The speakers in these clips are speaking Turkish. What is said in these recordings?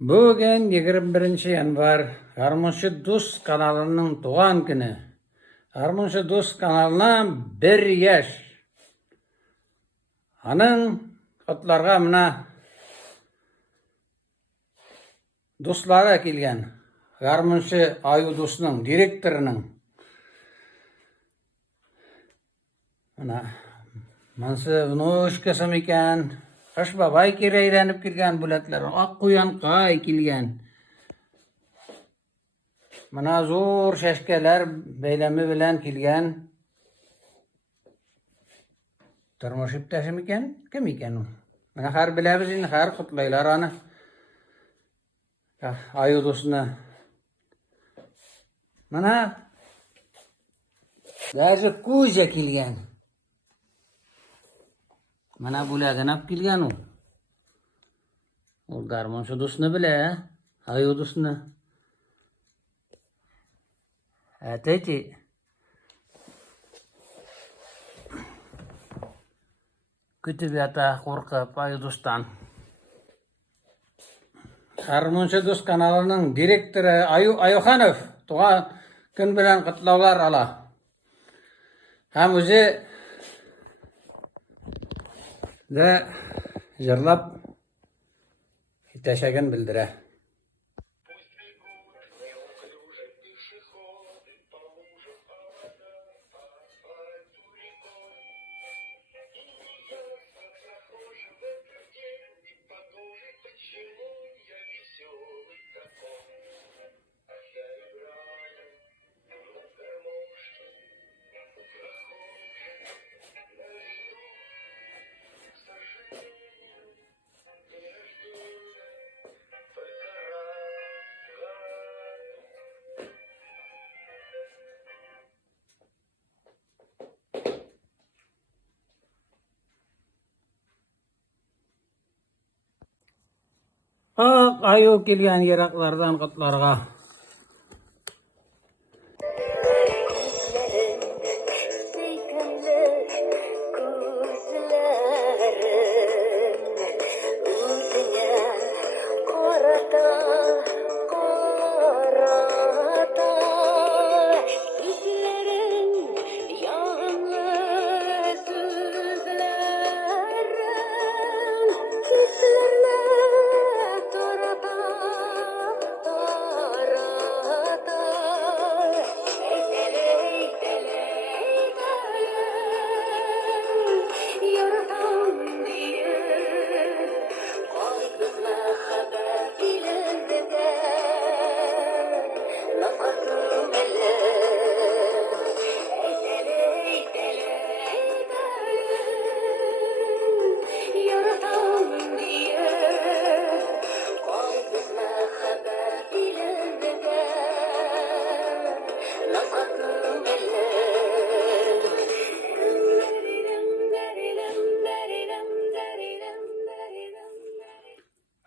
Bugün 21 yanvar Harmunçu Dost kanalının doğan günü. Harmunçu Dost kanalına 1 yaş. Anın kutlarga mına dostlara kelgen. Harmunçu Ayu Dost'un direktorunun mansı unuş kasam iken Kaş babay kireylenip kirgen bulatlar. Ak kuyan kay kilgen. Mana zor şeşkeler beylemi bilen kilgen. Tarmoş iptaşım iken, kim iken o? Mana har bilebizin, har kutlaylar ana. Ayu dostuna. Mana derce kuja kilgen. Mana bulaganap kilgen o. O garmon şu dostuna bile, ayu dostuna. Ateti. Kütübiyata korkup ayu dostan. Harmunçu Dost kanalının direktörü Ayuhanov doğan gün bilen kutlavlar ala. Hem özü de jırlap teşekkür bildire. Ayu kelgen yeraklardan kutlarga.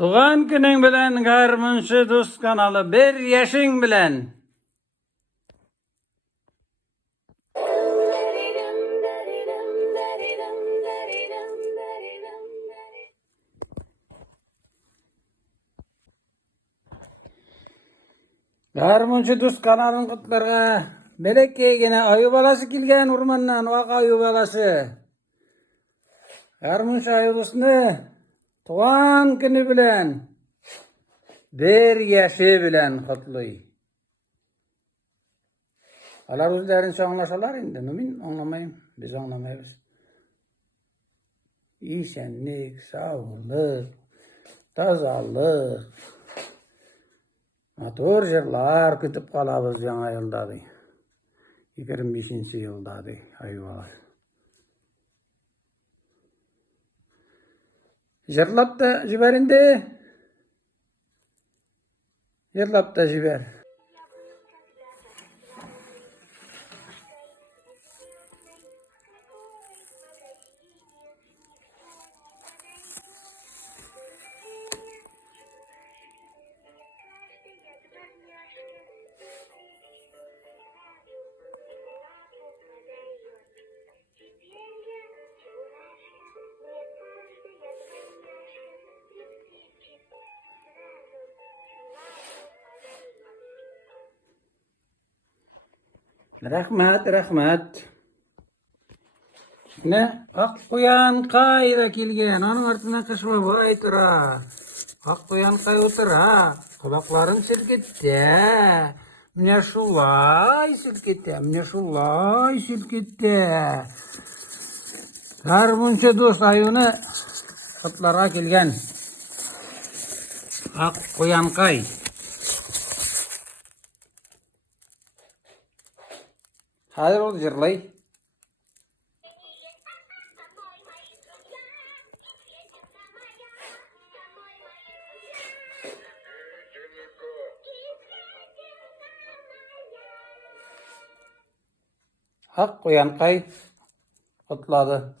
Doğan günün bilen Harmunçu Dost kanalı 1 yaşın bilen. Harmunçu Dost kanalın kutlarga belekke gene ayu balası kilgen urmandan vak ayu balası. Harmunçu Ayu Dost'unu doğan günü bilen 1 yaşı bilen kutluy. Alar özlerin anlaşalar indi. Min anlamayım. Biz anlamayız. İşenlik, sağlık, tazalık. Motor jırlar kütüp kalabız yana yıldadı. 25. yıldadı ayvalar. Jırlap da jiberinde. Jırlap da jiber. Rahmet, rahmet. Ne? Akkuyan kayda kilgen. Onun artına kışma vay tıra. Akkuyan kay otıra. Kulakların silketti. Mine şulay silketti. Mine şulay silketti. Harmunca dost ayını kıtlara kilgen. Akkuyan kay. Hazır oldu jırlay. Ak koyan kay otladı.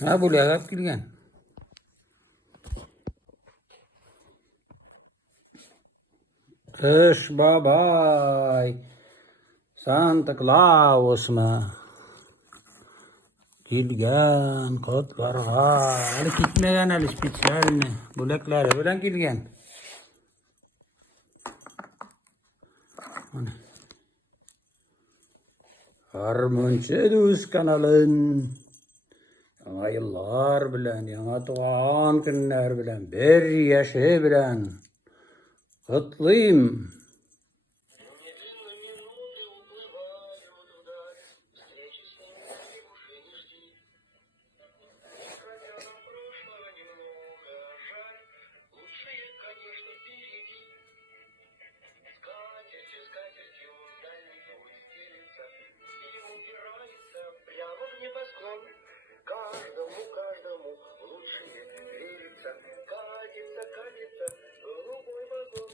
Ha bu lagap kilgen. Kış babay. Santa Claus mı? Kilgen kotlarga. Ali gitmegen ali spesialini. Bulakları bilen kilgen. Harmonca Dost kanalın. Yana yıllar bilen, yana doğan günler bilen, bir yaşı bilen. Kutlayayım. Каждому лучше верится, катится, катится голубой вагон.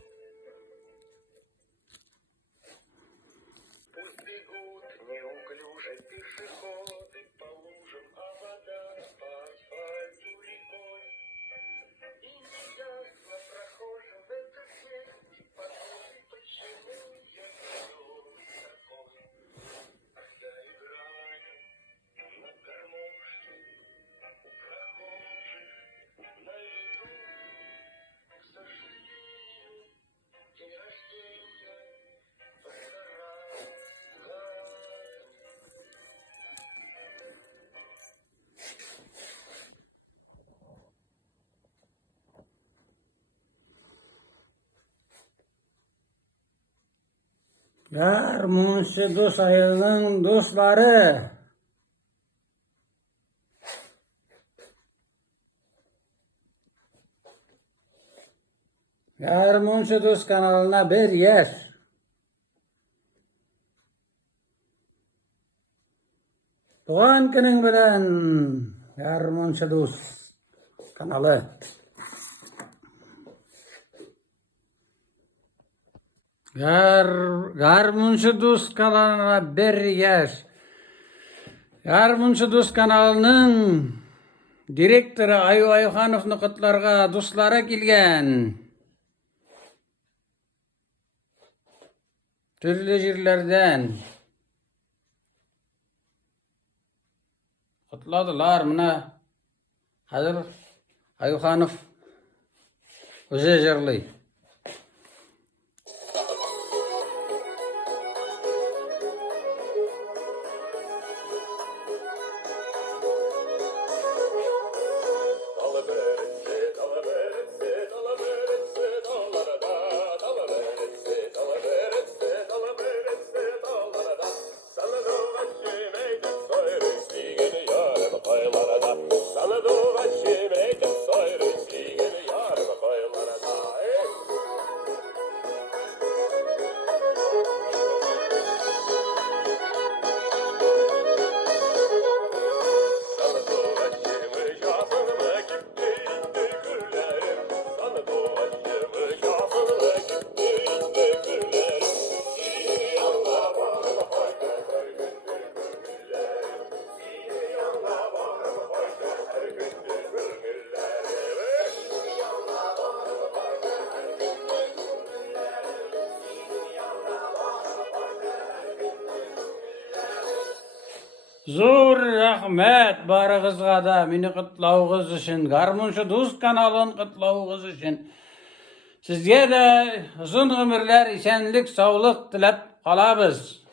Пусть бегут неуклюже пешеходы по лужам, а вода по асфальту рекой. И неясно прохожим в этот день, подумай, почему я такой. Когда играю на гармошке, прохожих на виду, к сожалению, день рождения постарался. Harmonca Dost ayının dostları. Harmonca Dost kanalına bir yer. Doğan günün bilen Harmonca Dost kanalı. Harmonca Dost kanalına bir yer. Harmonca Dost kanalının direktörü Ayu Ayuxanov'nu kutlarga dostlara kilgen. Türlü yerlerden kutladılar mına. Hazır Ayuxanov öze jırlay. Zor rahmet barıgızga da meni kıtlauğuz için, Garmonşu Dost kanalın kıtlauğuz için. Sizge de uzun ömürler, esenlik, sağlık tilep kalabız.